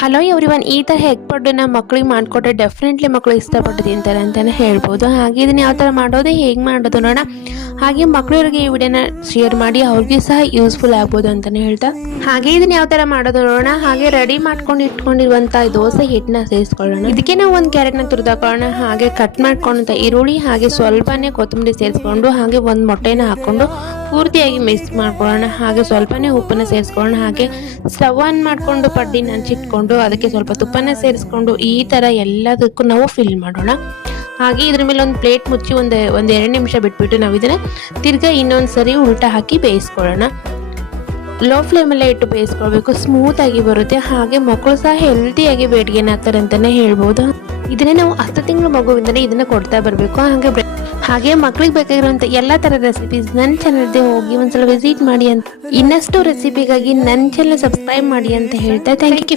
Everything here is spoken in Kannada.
ಹಲೋ ಎವ್ರಿವನ್, ಈ ಥರ ಎಗ್ ಪಡ್ಡನ್ನ ಮಕ್ಕಳಿಗೆ ಮಾಡಿಕೊಟ್ರೆ ಡೆಫಿನೆಟ್ಲಿ ಮಕ್ಕಳು ಇಷ್ಟಪಟ್ಟು ತಿಂತಾರೆ ಅಂತಲೇ ಹೇಳ್ಬೋದು. ಹಾಗೆ ಇದನ್ನು ಯಾವ ಥರ ಮಾಡೋದು, ಹೇಗೆ ಮಾಡೋದು ನೋಡೋಣ. ಹಾಗೆ ಮಕ್ಕಳಿಗೆ ಈ ವಿಡಿಯೋನ ಶೇರ್ ಮಾಡಿ ಅವ್ರಿಗೂ ಸಹ ಯೂಸ್ಫುಲ್ ಆಗ್ಬೋದು ಅಂತಲೇ ಹೇಳ್ತಾ, ಹಾಗೆ ಇದನ್ನು ಯಾವ ಥರ ಮಾಡೋದು ನೋಡೋಣ. ಹಾಗೆ ರೆಡಿ ಮಾಡ್ಕೊಂಡು ಇಟ್ಕೊಂಡಿರುವಂಥ ದೋಸೆ ಹಿಟ್ಟನ್ನ ಸೇರಿಸ್ಕೊಳ್ಳೋಣ. ಇದಕ್ಕೆ ನಾವು ಒಂದು ಕ್ಯಾರೆಟ್ನ ತುರಿದಾಕೊಳ್ಳೋಣ. ಹಾಗೆ ಕಟ್ ಮಾಡ್ಕೊಂಡಂಥ ಈರುಳ್ಳಿ, ಹಾಗೆ ಸ್ವಲ್ಪನೇ ಕೊತ್ತಂಬರಿ ಸೇರಿಸ್ಕೊಂಡು, ಹಾಗೆ ಒಂದು ಮೊಟ್ಟೆನ ಹಾಕ್ಕೊಂಡು ಪೂರ್ತಿಯಾಗಿ ಮಿಕ್ಸ್ ಮಾಡ್ಕೊಳ್ಳೋಣ. ಹಾಗೆ ಸ್ವಲ್ಪನೇ ಉಪ್ಪನ್ನು ಸೇರಿಸ್ಕೊಳ್ಳೋಣ. ಹಾಗೆ ಸ್ಟವ್ ಆನ್ ಮಾಡಿಕೊಂಡು ಪಡ್ಡಿನ ಹಂಚಿಟ್ಕೊಂಡು ಅದಕ್ಕೆ ಸ್ವಲ್ಪ ತುಪ್ಪನ ಸೇರಿಸ್ಕೊಂಡು ಈ ಥರ ಎಲ್ಲದಕ್ಕೂ ನಾವು ಫಿಲ್ ಮಾಡೋಣ. ಹಾಗೆ ಇದ್ರ ಮೇಲೆ ಒಂದು ಪ್ಲೇಟ್ ಮುಚ್ಚಿ ಒಂದು 2 ನಿಮಿಷ ಬಿಟ್ಬಿಟ್ಟು ನಾವು ಇದನ್ನು ತಿರ್ಗಾ ಇನ್ನೊಂದು ಸರಿ ಉಲ್ಟಾ ಹಾಕಿ ಬೇಯಿಸ್ಕೊಳ್ಳೋಣ. ಲೋ ಫ್ಲೇಮಲ್ಲೇ ಇಟ್ಟು ಬೇಯಿಸ್ಕೊಳ್ಬೇಕು, ಸ್ಮೂತಾಗಿ ಬರುತ್ತೆ. ಹಾಗೆ ಮಕ್ಕಳು ಸಹ ಹೆಲ್ತಿಯಾಗಿ ವೇಟ್ ಗೇನ್ ಆಗ್ತಾರೆ ಅಂತಲೇ ಹೇಳ್ಬೋದು. ಇದನ್ನೇ ನಾವು 10 ತಿಂಗಳು ಮಗುವಿಂದಲೇ ಇದನ್ನು ಕೊಡ್ತಾ ಬರಬೇಕು. ಹಾಗೆ ಮಕ್ಕಳಿಗೆ ಬೇಕಾಗಿರುವಂಥ ಎಲ್ಲ ಥರದ ರೆಸಿಪೀಸ್ ನನ್ನ ಚಾನಲ್ಗೆ ಹೋಗಿ ಒಂದ್ಸಲ ವಿಸಿಟ್ ಮಾಡಿ ಅಂತ, ಇನ್ನಷ್ಟು ರೆಸಿಪಿಗಾಗಿ ನನ್ನ ಚಾನಲ್ ಸಬ್ಸ್ಕ್ರೈಬ್ ಮಾಡಿ ಅಂತ ಹೇಳ್ತಾ ಥ್ಯಾಂಕ್ ಯು.